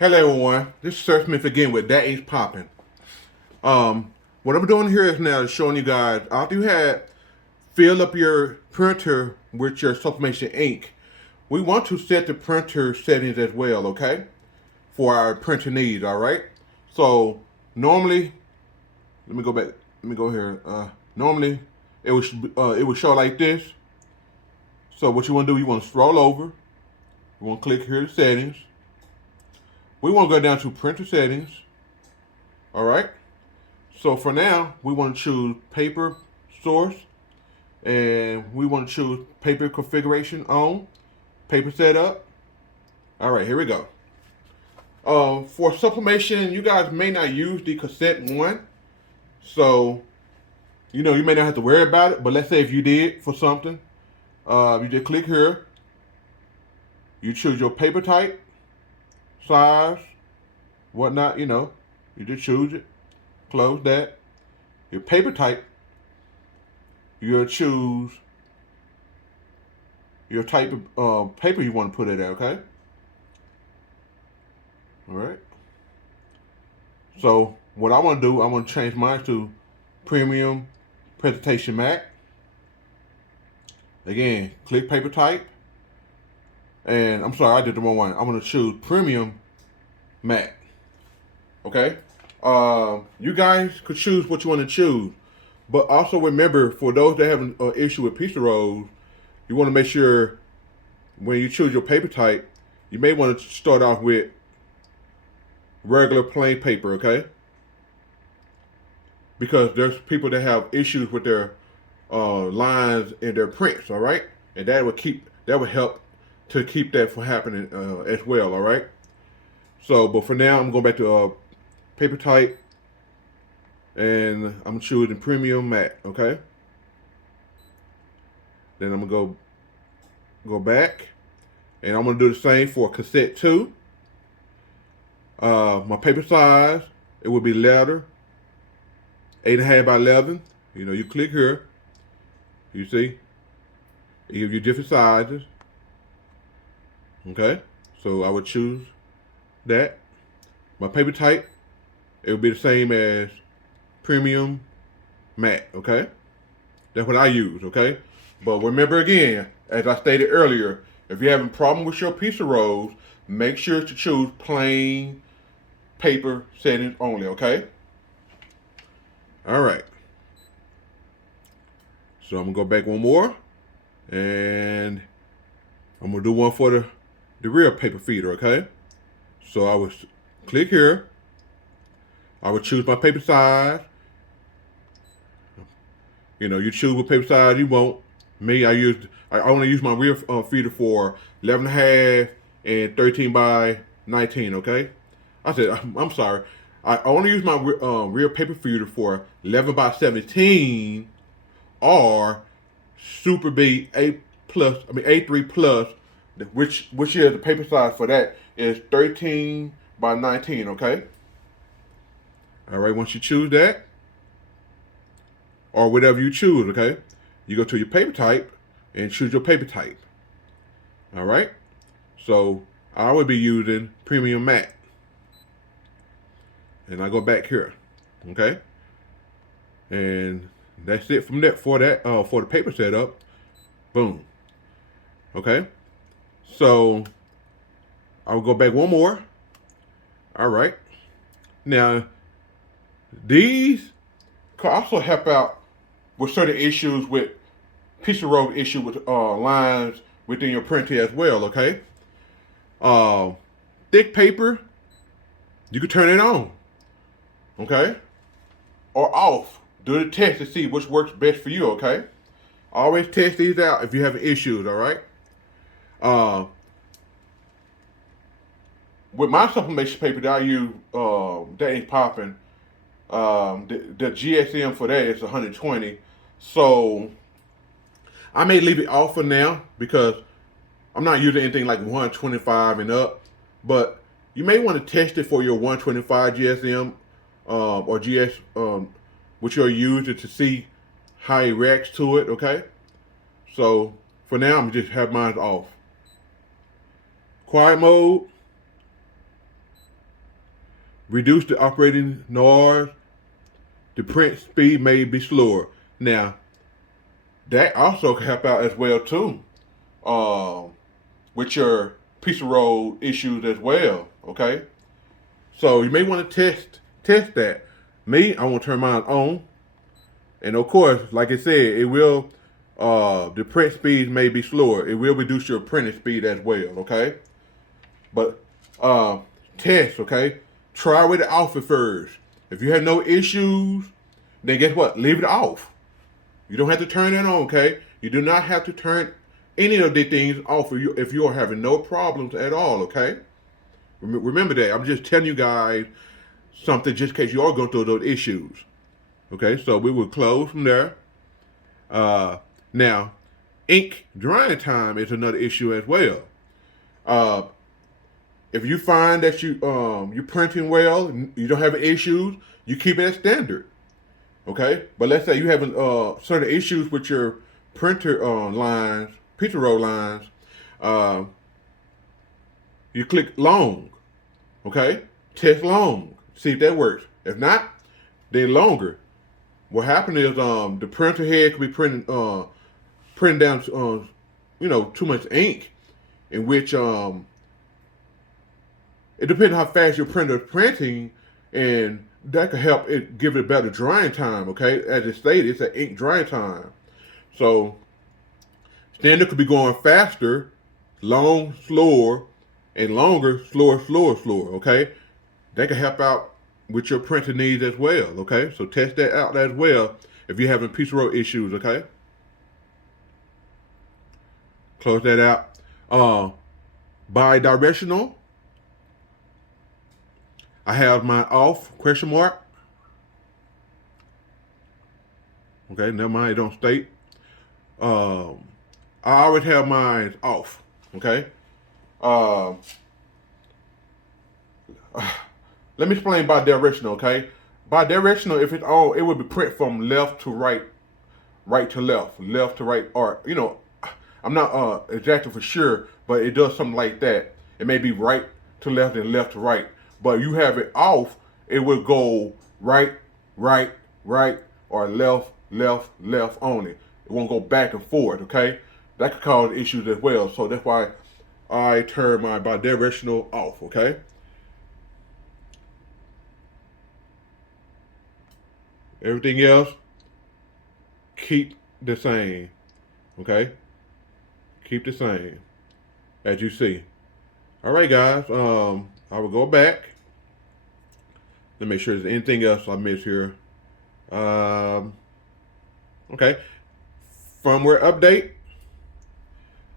Hello everyone, this is Sir Smith again with That Ain't Poppin'. What I'm doing here is now showing you guys, after you had fill up your printer with your sublimation ink, we want to set the printer settings as well, okay? For our printer needs, alright? So, normally, let me go here. Normally, it would show like this. So what you want to do, you want to scroll over, you want to click here to settings. We want to go down to printer settings. All right. So for now, we want to choose paper source, and we want to choose paper configuration on, paper setup. All right, here we go. For sublimation, you guys may not use the cassette one, so you may not have to worry about it. But let's say if you did for something, you just click here. You choose your paper type, size, whatnot. You just choose it. Close that. Your paper type, you'll choose your type of paper you want to put it at, okay? All right. So what I want to do, I want to change mine to premium presentation matte. Again, click paper type. And I'm sorry, I did the wrong one. I'm going to choose premium matte. Okay? You guys could choose what you want to choose. But also remember, for those that have an issue with pizza rolls, you want to make sure when you choose your paper type, you may want to start off with regular plain paper, okay? Because there's people that have issues with their lines in their prints, all right? And that would help to keep that from happening as well, all right? So, but for now, I'm going back to paper type, and I'm choosing premium matte, okay? Then I'm gonna go back, and I'm gonna do the same for cassette 2. My paper size, it would be letter, 8.5 by 11. You click here, you see, it gives you different sizes, okay? So I would choose that. My paper type, it would be the same as premium matte, okay? That's what I use, okay? But remember again, as I stated earlier, if you're having a problem with your pizza rolls, make sure to choose plain paper settings only, okay? All right. So I'm gonna go back one more, and I'm gonna do one for the real paper feeder, okay? So I would click here. I would choose my paper size. You choose what paper size you want. Me, I only use my real feeder for 11.5 and 13 by 19. Okay, I'm sorry. I only use my real paper feeder for 11 by 17 or Super B A3 plus, which is the paper size for that is 13 by 19. Okay. All right. Once you choose that, or whatever you choose, okay? You go to your paper type and choose your paper type. All right? So I would be using premium matte. And I go back here, okay? And that's it from that for the paper setup. Boom. Okay? So I'll go back one more. All right. Now, these can also help out with certain issues with pizza roll issue with lines within your printer as well, okay? Thick paper, you can turn it on, okay? Or off. Do the test to see which works best for you, okay? Always test these out if you have issues, all right? With my sublimation paper that I use, that ain't popping. The GSM for that is 120. So I may leave it off for now because I'm not using anything like 125 and up. But you may want to test it for your 125 GSM or GS, which you're using to see how it reacts to it. Okay. So for now, I'm just have mine off. Quiet mode. reduce the operating noise. The print speed may be slower. Now, that also can help out as well too, with your piece of roll issues as well. Okay, so you may want to test that. Me, I want to turn mine on, and of course, like I said, it will. The print speed may be slower. It will reduce your printing speed as well. Okay, but test. Okay, try with it off at first. If you have no issues, then guess what? Leave it off. You don't have to turn it on, okay? You do not have to turn any of the things off if you are having no problems at all, okay? Remember that. I'm just telling you guys something just in case you are going through those issues. Okay, so we will close from there. Now, ink drying time is another issue as well. If you find that you're printing well, you don't have issues, you keep it at standard. Okay, but let's say you having certain issues with your printer lines, picture roll lines. You click long. Okay, test long. See if that works. If not, then longer. What happened is the printer head could be printing down too much ink, in which it depends how fast your printer is printing, and that could help it give it a better drying time. Okay, as it stated, it's an ink drying time. So standard could be going faster, long, slower, and longer, slower. Okay, that can help out with your printer needs as well. Okay, so test that out as well if you're having piece of roll issues. Okay, close that out. Bi-directional. I have my off, question mark. Okay, never mind, it don't state. I always have mine off. Okay. Let me explain bi-directional, okay? Bi-directional, if it's on, it would be print from left to right, right to left, left to right, or, I'm not exactly for sure, but it does something like that. It may be right to left and left to right. But you have it off, it will go right, right, right, or left, left, left only. It won't go back and forth, okay? That could cause issues as well. So that's why I turn my bi-directional off, okay? Everything else, keep the same, okay? Keep the same, as you see. All right, guys, I will go back. Let me make sure there's anything else I missed here. Okay. Firmware update.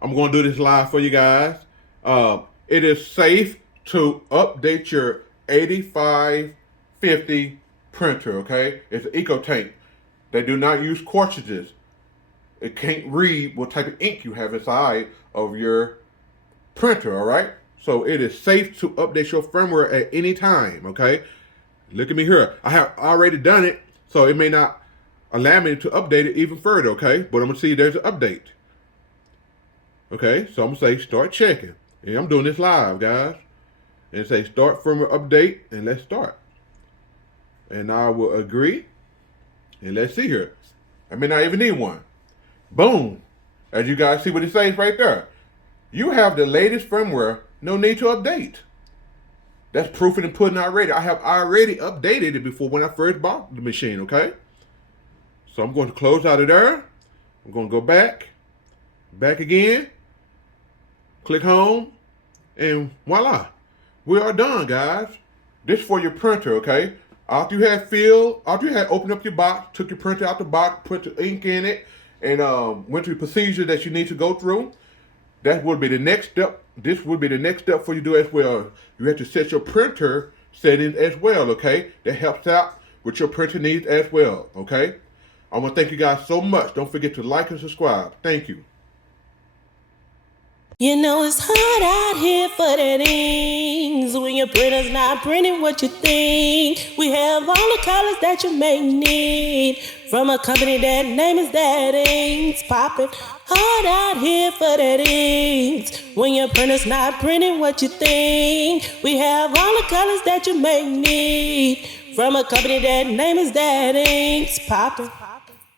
I'm going to do this live for you guys. It is safe to update your 8550 printer, okay? It's an Eco tank. They do not use cartridges. It can't read what type of ink you have inside of your printer, all right? So it is safe to update your firmware at any time, okay? Look at me here. I have already done it, so it may not allow me to update it even further, okay? But I'm going to see there's an update. Okay, so I'm going to say start checking. And I'm doing this live, guys. And say start firmware update, and let's start. And I will agree. And let's see here. I may not even need one. Boom. As you guys see what it says right there. You have the latest firmware. No need to update. That's proofing and putting already. I have already updated it before when I first bought the machine, okay? So I'm going to close out of there. I'm going to go back again, click home, and voila. We are done, guys. This for your printer, okay? After you had opened up your box, took your printer out the box, put the ink in it, and went through the procedure that you need to go through, that would be the next step. This would be the next step for you to do as well. You have to set your printer settings as well, okay? That helps out with your printer needs as well, okay? I want to thank you guys so much. Don't forget to like and subscribe. Thank you. You know it's hard out here for that inks when your printer's not printing what you think. We have all the colors that you may need from a company that name is that inks poppin'. Hard out here for that inks when your printer's not printing what you think. We have all the colors that you may need from a company that name is that inks poppin'.